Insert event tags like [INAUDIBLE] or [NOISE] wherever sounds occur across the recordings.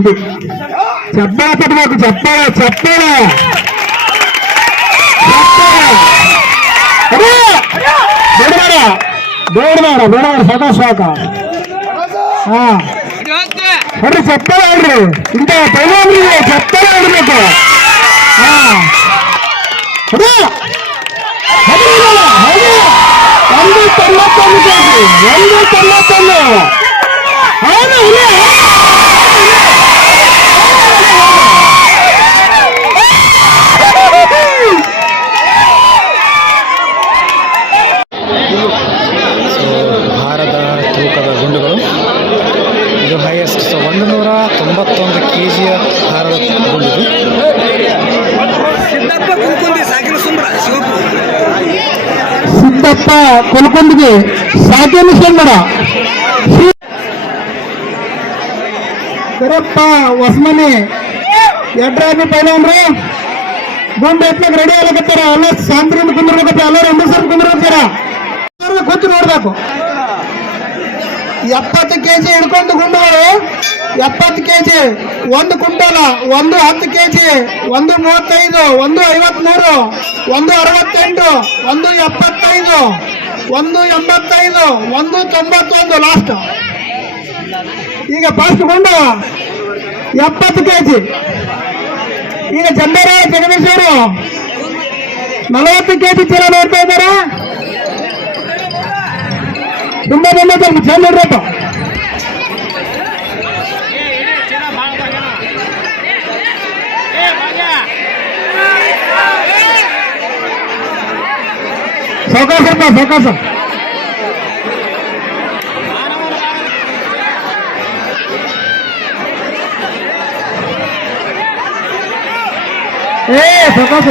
ఉంది చెప్పాలి మాకు చెప్పాలా చెప్పాలా. దేవుడు మేడ శాఖ తెలియదు చెప్తానండి మీకు? వంద తొమ్మిది. తొమ్మిది. అవును ಇದು ಹೈಯೆಸ್ಟ್ ಸೊ ಒಂದು ನೂರ ತೊಂಬತ್ತೊಂದು ಕೆ ಜಿಯ ಗುಂಡಿದು ಸಿದ್ದಪ್ಪ ಕೊಲ್ಕೊಂದಿಗೆ ಸಾಕೇನು ಶಂಬರ ಕರಪ್ಪ ಹೊಸಮನೆ. ಎಡ್ರಾಗಿ ಪೈಲಂದ್ರ ಗುಂಡು ಎತ್ಲಕ್ ರೆಡಿ ಆಗ್ಲಕತ್ತಾರ ಅಲ್ಲ ಶಾಂತಿಯಿಂದ ಕುಂದಿರ್ಬೇಕತ್ತ ಎಲ್ಲರೂ ಒಂದೇ ಸರ್. ಕುಂದಿರ್ಬೇಕಾರ ಕೂತು ನೋಡ್ಬೇಕು. ಎಪ್ಪತ್ತು ಕೆ ಜಿ ಹಿಡ್ಕೊಂಡು ಗುಂಡುಗಳು ಎಪ್ಪತ್ತು ಕೆ ಜಿ ಒಂದು ಕುಂಟಲ ಒಂದು ಹತ್ತು ಕೆ ಜಿ ಒಂದು ಮೂವತ್ತೈದು, ಒಂದು ಐವತ್ಮೂರು, ಒಂದು ಅರವತ್ತೆಂಟು, ಒಂದು ಎಪ್ಪತ್ತೈದು, ಒಂದು ಎಂಬತ್ತೈದು, ಒಂದು ತೊಂಬತ್ತೊಂದು ಲಾಸ್ಟ್ ಈಗ ಫಸ್ಟ್ ಗುಂಡು, ಎಪ್ಪತ್ತು ಕೆ ಜಿ ಈಗ ಚಂದರ ಜಗದೀಶ್ ಅವರು ನಲವತ್ತು ಕೆಜಿ ಚೀಲ ನೋಡ್ತಾ ಇದ್ದಾರೆ? ತುಂಬಾ ತುಂಬ ಚಂದ ಇರ್ಬೇಕು ಸಾವಕಾಶಪ್ಪ ಸಾವಕಾಶ ಏ ಸಾವಕಾಶ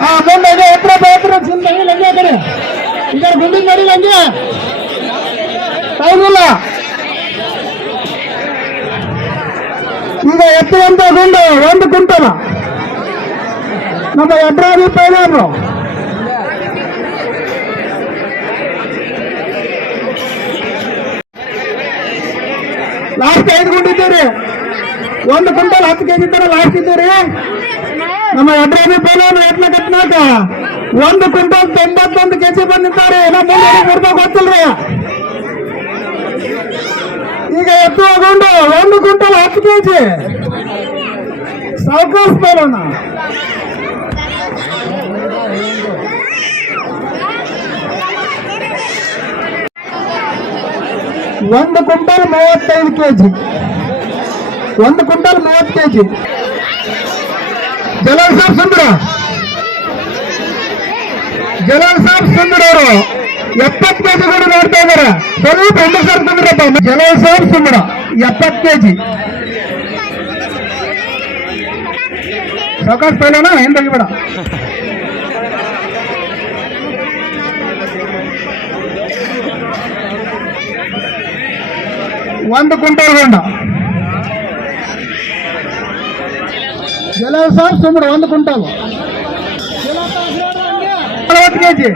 ಹಾ ಮುಂದೆ ಇದೆ ಎತ್ತರ ಎತ್ತರ ಚಿಂತೆ ಲಂಗೆ ಕಡೆ ಈಗ ಗುಂಡಿ ಮಾಡಿ ಲಂಗೆ ಹೌದಿಲ್ಲ ಈಗ ಎತ್ತುವಂತ ಗುಂಡು ಒಂದು ಕುಂಟಲ ನಮ್ಮ ಎಡ್ರಾದಿ ಪೈಲಾನ್ರು ಲಾಸ್ಟ್ ಐದು ಗುಂಡು ಇದ್ದೀರಿ ಒಂದು ಕುಂಟಲ್ ಹತ್ತು ಕೆಜಿ ತರ ಲಾಸ್ಟ್ ಇದ್ದೀರಿ ನಮ್ಮ ಎಡ್ರಾದಿ ಪೈಲಾನ್ ಎಟ್ಲ ಕಟ್ನಾಕ ಒಂದು ಕ್ವಿಂಟಲ್ ತೊಂಬತ್ತೊಂದು ಕೆಜಿ ಬಂದಿದ್ದಾರೆ ನಮ್ಮ ಮುಂದೆ ಬರ್ತಾ ಗೊತ್ತಿಲ್ರಿ ಈಗ ಎತ್ತುವ ಗುಂಡು ಒಂದು ಕ್ವಿಂಟಲ್ ಹತ್ತು ಕೆಜಿ ಸಾವಕಾಶ ಪೈಲಾನ ಒಂದು ಕ್ವಿಂಟಲ್ ಮೂವತ್ತೈದು ಕೆಜಿ ಒಂದು ಕ್ವಿಂಟಲ್ ಮೂವತ್ತು ಕೆಜಿ ಜಲಾಲ್ ಸಾಬ್ ಸುಂದರ ಜಲಾಲ್ ಸಾಬ್ ಸುಂದರ ಅವರು ಎಪ್ಪತ್ತು ಕೆಜಿ ಕೂಡ ನೋಡ್ತಾ ಇದಾರೆ. ಸ್ವಲ್ಪ ಹೆಣ್ಣು ಸರ್ ಸುಂದರಪ್ಪ ಜಲಾಲ್ ಸಾಬ್ ಸುಂದರ ಎಪ್ಪತ್ತು ಕೆಜಿ. ಸಾವಕಾಶ ಪೈಲನ? ಏನ್ ತೆಗಿಬೇಡ. ಒಂದು ಕ್ವಿಂಟಲ್ ಗಂಡ. ಜಲಾಲ್ ಸಾಬ್ ಸುಂದರ ಒಂದು quintal K G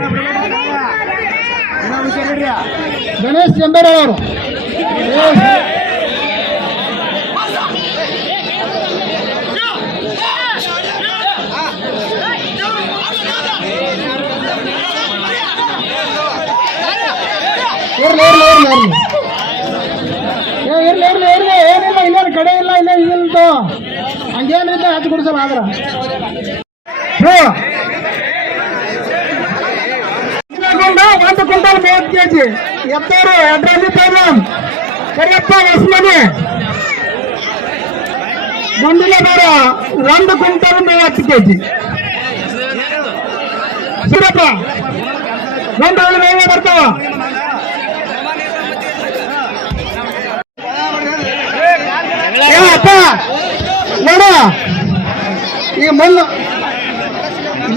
Ganesh Chander ಅವರು ಇರ್ಲಿ ಇರ್ಲಿ ಇರ್ಲಿ. ಇರ್ಲಿ ಇರ್ಲಿ ಇರ್ಲಿ. ಏನಿಲ್ಲ ಕಡೆ ಇಲ್ಲ ಇಲ್ಲ ಇಲ್ದು ಹಂಗೇನಿಲ್ಲ ಕುಡಿಸಲ್ಲ ಆದ್ರ. ಕ್ವಿಂಟಲ್ ಮೂವತ್ತು ಕೆಜಿ ಎತ್ತಾರು ಎಡ್ರಲ್ಲಿ ಪೈಲಾನ್ ಕರಿಯಪ್ಪ, ಹೊಸಮನೆ. ಮುಂದಿನ ಬೇಡ ಒಂದು ಕ್ವಿಂಟಲ್ ಮೂವತ್ತು ಕೆಜಿ ಸೂರಪ್ಪ, ಒಂದು ಮೇಲೆ ಬರ್ತಾವ. ಅಪ್ಪ, ನೋಡ. ಈ ಮಣ್ಣು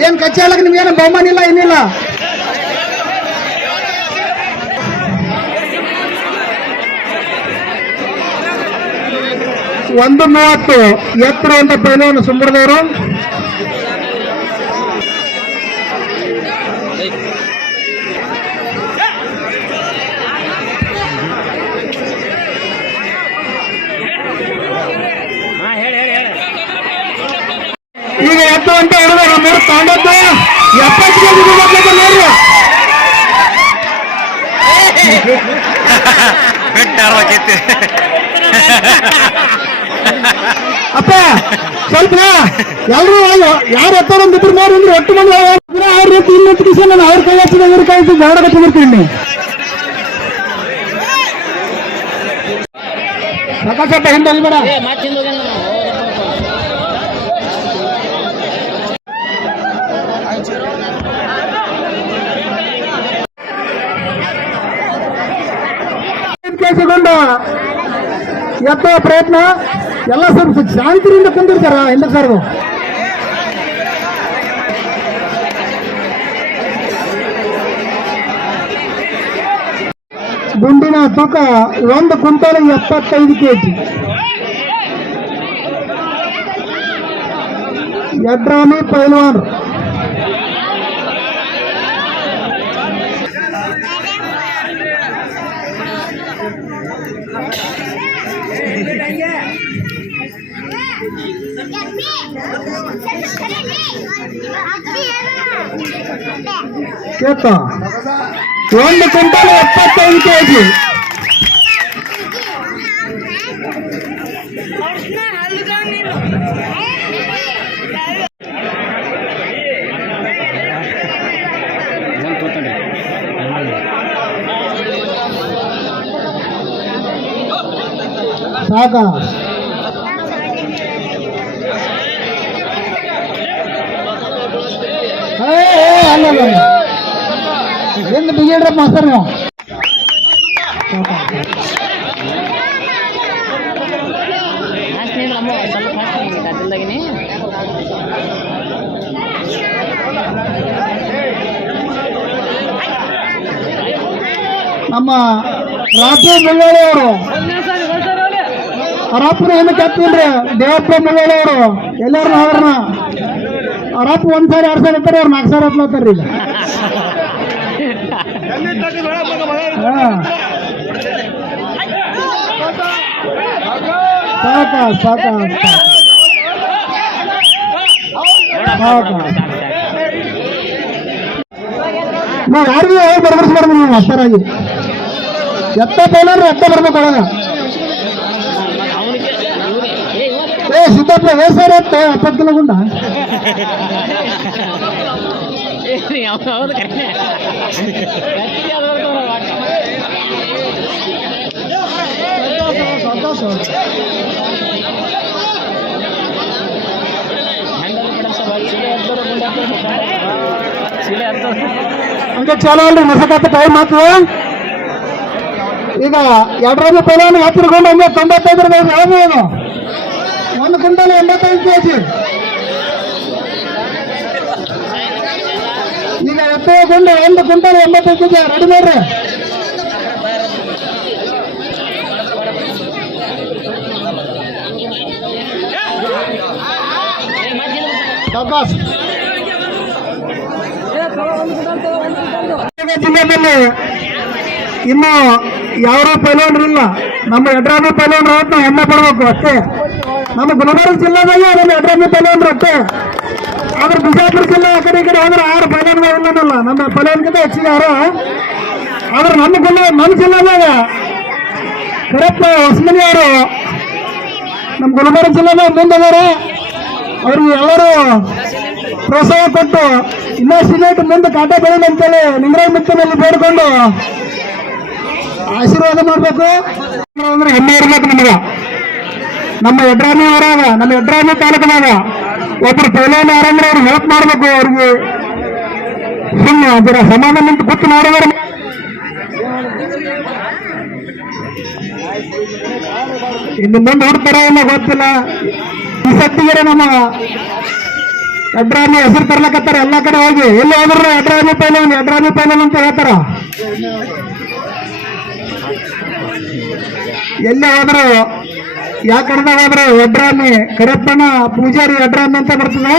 ಏನ್ ಕಚ್ಚಾಳಕ್ಕೆ ನಿಮ್ಗೇನು ಬಹುಮಾನ ಇಲ್ಲ, ಏನಿಲ್ಲ. ಒಂದು ಮೂವತ್ತು. ಎತ್ತರ ಅಂತ ಪೈಲವನು ಸುಂಬರದವರು ಈಗ ಎತ್ತು ಅಂತ ಹೇಳಿದ್ರೆ ನಮ್ಮ ತಾಂಡದ್ದು ಎಪ್ಪತ್ತು ಕೆಜಿ ಬಿಡ್ಬೇಕು ನೋಡ್ರಿ ಬಿಟ್ಟು ಅರ್ವಕ್ಕೆ [LAUGHS] ಅಪ್ಪ ಸ್ವಲ್ಪ ಎಲ್ರು ಯಾರು ಎತ್ತಾರ ಅಂತ ಇಬ್ರು ಅಂದ್ರೆ ಒಟ್ಟು ಮಂದಿ ಅವ್ರ ರೀತಿ ಇಲ್ಲಿ ಎತ್ತಿಸಿ ನಾನು ಅವ್ರ ಕೈ ಹಚ್ಚಿದ ಇವ್ರ ಕೈ ಗಾಡ ಕಟ್ಟಿಬಿಡ್ತೀನಿ ಸಾಕಾಗತ್ತ ಹಿಂದೆ ಬೇಡ. ಕೇಳಿಸಿಕೊಂಡು ಎತ್ತೋ ಪ್ರಯತ್ನ. ಎಲ್ಲ ಸ್ವಲ್ಪ ಶಾಂತಿಯಿಂದ ಕುಂದಿರ್ತಾರ? ಹಿಂದೆ ಸರ್ದು ಗುಂಡಿನ ತೂಕ ಒಂದು ಕುಂಟಲ್ ಎಪ್ಪತ್ತೈದು ಕೆಜಿ. ಯಡ್ರಾಮಿ ಪೈಲ್ವಾನ್. ಕೇತ ಒಂದು ಕ್ವಿಂಟಲ್ ಎಪ್ಪತ್ತೈದು ಕೆಜಿ ಸಾಕ ಏ, ಏ, ಅಲ್ಲ ಅಲ್ಲ, ಅಲ್ಲ. ಎಂದು ಬಿಗಿಡ್ರಪ್ಪ ಮಾಸ್ತರ್ ನೀವು? ನಮ್ಮ ರಾಜು ಮುಳ್ಳೋಳಿ ಅವರು ಅರಾಪುರ ಏನು ಕೆತ್ತಿಲ್ರಿ ದೇವಪ್ಪ ಮುಳ್ಳೋಳಿ ಅವರು ಎಲ್ಲಾರು ಅವ್ರನ್ನ ಅರಾಪು ಒಂದ್ ಸಾವಿರ ಎರಡ್ ಸಾವಿರ ಇರ್ತಾರೆ ಅವ್ರು ನಾಲ್ಕು ಸಾವಿರ ಹತ್ಲತ್ತಾರ ಈಗ. ಹಾ. ಸಾಕ ಸಾಕ ನಾವು ಯಾರಿಗೂ ಯಾವಾಗ ಬಡಬಡಿಸ್ಬಾರ್ದು ನೀವು ಅಷ್ಟರಾಗಿ ಎತ್ತ ಪೈಲಾದ್ರೆ ಎತ್ತ ಬರ್ಬೇಕು ಒಳಗ ಏ ಸಿದ್ದಪ್ಪ ಏ ಸರ್ ಎತ್ತ ಎಪ್ಪತ್ತು ಕಿಲೋ ಗುಂಡ ಹೌದು ಕರೆಕ್ಟ್ ಹಂಗೆ ಚಲೋ ಅಲ್ರಿ ಮಸಕತ್ತ ಟೈಮ್ ಮಾತು. ಈಗ ಎರಡರಲ್ಲಿ ಪೈಲಾನ ಹತ್ತಿರಗೊಂಡು ಹಂಗೆ ತೊಂಬತ್ತೈದರ ಯಾವುದು ಏನು? ಒಂದು ಕ್ವಿಂಟಲ್ ಎಂಬತ್ತೈದು ಕೆ ಜಿ ಈಗ ಎತ್ತಗೊಂಡು ಒಂದು ಕ್ವಿಂಟಲ್ ಎಂಬತ್ತೈದು ಕೆ ಜಿ ರೆಡಿ ಮಾಡ್ರಿ. ಸಾವ್ಕಾಸ್. ಜಿಲ್ಲೆಯಲ್ಲಿ ಇನ್ನು ಯಾವ ಇಲ್ಲ. ನಮ್ಮ ಯಡ್ರಾಮಿ ಪೈಲವಾನ್ರ ಅಂತ ಹೆಮ್ಮೆ ಪಡ್ಬೇಕು ಅಷ್ಟೇ. ನಮ್ಮ ಗುಲ್ಬರ್ಗ ಜಿಲ್ಲೆದಾಗೆ ನಮ್ಮ ಯಡ್ರಾಮಿ ಪೈಲವಾನ್ರು ಅಷ್ಟೇ. ಆದ್ರೆ ಬಿಜಾಪುರ ಜಿಲ್ಲೆ ಆ ಕಡೆ ಈ ಕಡೆ ಹೋದ್ರೆ ಆರು ಪೈಲೋನ್ಗಳು ಇಲ್ಲ ನಮ್ಮ ಪೈಲೋನ್ಗಿಂತ ಹೆಚ್ಚಿಗೆ ಯಾರು? ಆದ್ರೆ ನಮ್ಮ ಗುಲ್ಲ ನಮ್ಮ ಜಿಲ್ಲೆದಾಗ ಕರೆಕ್ಟ್ ಹೊಸಮನಿ ಅವರು ನಮ್ಮ ಗುಲ್ಬರ್ಗ ಜಿಲ್ಲೆದಾಗ ಮುಂದೆ ಅವ್ರಿಗೆ ಎಲ್ಲರೂ ಪ್ರೋತ್ಸಾಹ ಕೊಟ್ಟು ಇನ್ನೂ ಸಿಗರೇಟ್ ಮುಂದೆ ಕಾಟ ಬೆಳೆಯಲಿ ಅಂತೇಳಿ ನಿಂಗರಾಜ್ ಮಿತ್ತನಲ್ಲಿ ಬೇಡ್ಕೊಂಡು ಆಶೀರ್ವಾದ ಮಾಡಬೇಕು. ಅಂದ್ರೆ ಹೆಮ್ಮೆ ಇರ್ಬೇಕು ನಮಗೆ. ನಮ್ಮ ಯಡ್ರಾಮಿ ಅವರಾಗ ನಮ್ಮ ಯಡ್ರಾಮಿ ತಾಲೂಕಿನಾಗ ಒಬ್ರು ಪೈಲಾನ ಯಾರಂದ್ರೆ ಅವ್ರಿಗೆ ಹೆಲ್ಪ್ ಮಾಡಬೇಕು ಅವ್ರಿಗೆ. ಸುಮ್ಮನೆ ಅದರ ಸಮಾನ ನಿಂತು ಗೊತ್ತು ನೋಡಿದ್ರೆ. ಇನ್ನು ಮುಂದೆ ಹುಡ್ತಾರ ಇಲ್ಲ ಗೊತ್ತಿಲ್ಲ. ಈ ಸತ್ತಿಗೆ ನಮ್ಮ ಎಡ್ರಾಮಿ ಹೆಸರು ತರ್ಲಕತ್ತಾರ, ಎಲ್ಲಾ ಕಡೆ ಹೋಗಿ. ಎಲ್ಲಿ ಹೋದ್ರು ಎಡ್ರಾಮಿ ಪೈನಲ್ ಎಡ್ರಾಮಿ ಪೈನಲ್ ಅಂತ ಹೇಳ್ತಾರ. ಎಲ್ಲಿ ಹೋದ್ರು ಯಾ ಕಡೆದಾಗ ಹೋದ್ರು ಎಡ್ರಾಮಿ ಕರಪ್ಪನ ಪೂಜಾರಿ ಎಡ್ರಾಮಿ ಅಂತ ಬರ್ತದೆ.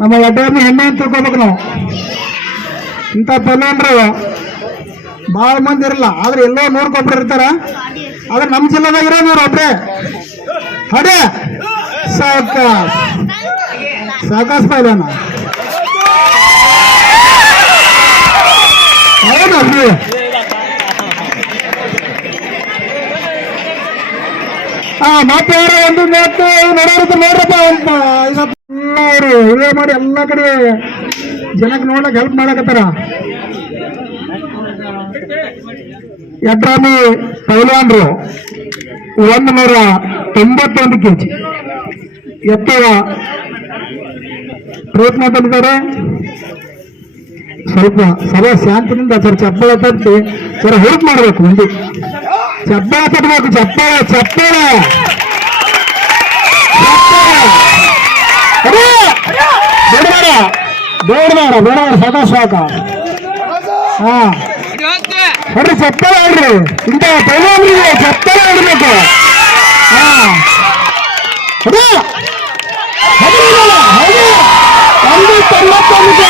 ನಮ್ಮ ಎಡ್ರಾಮಿ ಹೆಮ್ಮೆ ಅಂತ ತಿಳ್ಕೊಬೇಕು ನಾವು. ಇಂಥ ಪೈಲನ್ರು ಭಾಳ ಮಂದಿ ಇರಲ್ಲ, ಆದ್ರೆ ಎಲ್ಲೋ ನೋಡ್ಕೊಬ್ರು ಇರ್ತಾರ. ಆದ್ರೆ ನಮ್ಮ ಜಿಲ್ಲೆದಾಗ ಇರೋ ನೋಡ್ರಿ ಹಡೆ. ಸಾವ್ಕಾಸ್. ಸಾಕಾಸ್ ಪೈಲಾನ ಹೌದಲ್ರಿ ಹಾ ಮತ್ತೆ ಯಾರು ಒಂದು ಮೂವತ್ತು ನೋಡೋರಪ್ಪ ನೋಡ್ರಪ್ಪ ಒಂದು ಎಲ್ಲರೂ ವಿಡಿಯೋ ಮಾಡಿ ಎಲ್ಲ ಕಡೆ ಜನಕ್ಕೆ ನೋಡಕ್ ಹೆಲ್ಪ್ ಮಾಡಕತ್ತಾರ ಯಡ್ರಾಮಿ ಪೈಲಾನ್ರು ಒಂದು ನೂರ ತೊಂಬತ್ತೊಂದು ಕೆ ಜಿ ಎತ್ತುವ ಪ್ರಯತ್ನ ಪಟ್ಟಿದ್ದಾರೆ ಸ್ವಲ್ಪ ಸಭೆ ಶಾಂತಿನಿಂದ ಸರ್ ಚಪ್ಪಳ ತಟ್ಟಿ ಸರ್ ಹೆಲ್ಪ್ ಮಾಡಬೇಕು ಮುಂದೆ ಚಪ್ಪಳ ತಟ್ಟಬೇಕು ಚಪ್ಪಳ ಚಪ್ಪಳ ಬೇಡ ಬೇಡ ಬೇಡ ಬೇಡ ಸಾಕ ಸಾಕ ಹಾ ಹೊಡ್ರಿ ಚಪ್ಪಳ ಹೊಡ್ರಿ ಇಂಥ ಪೈಲಾನ್ರಿಗೆ ಚಪ್ಪಳ ಹೊಡ್ಬೇಕು ಹಾ ಹೊಡಿ. ಹೊಡಿಲಿಲ್ಲ, ಹೊಡಿ.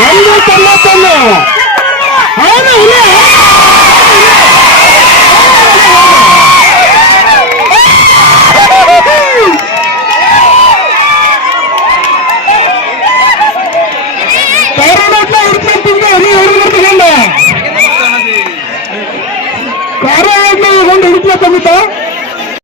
ಒಂದು ತೊಂಬತ್ತೊಂದು ಕೆಜಿ ಒಂದು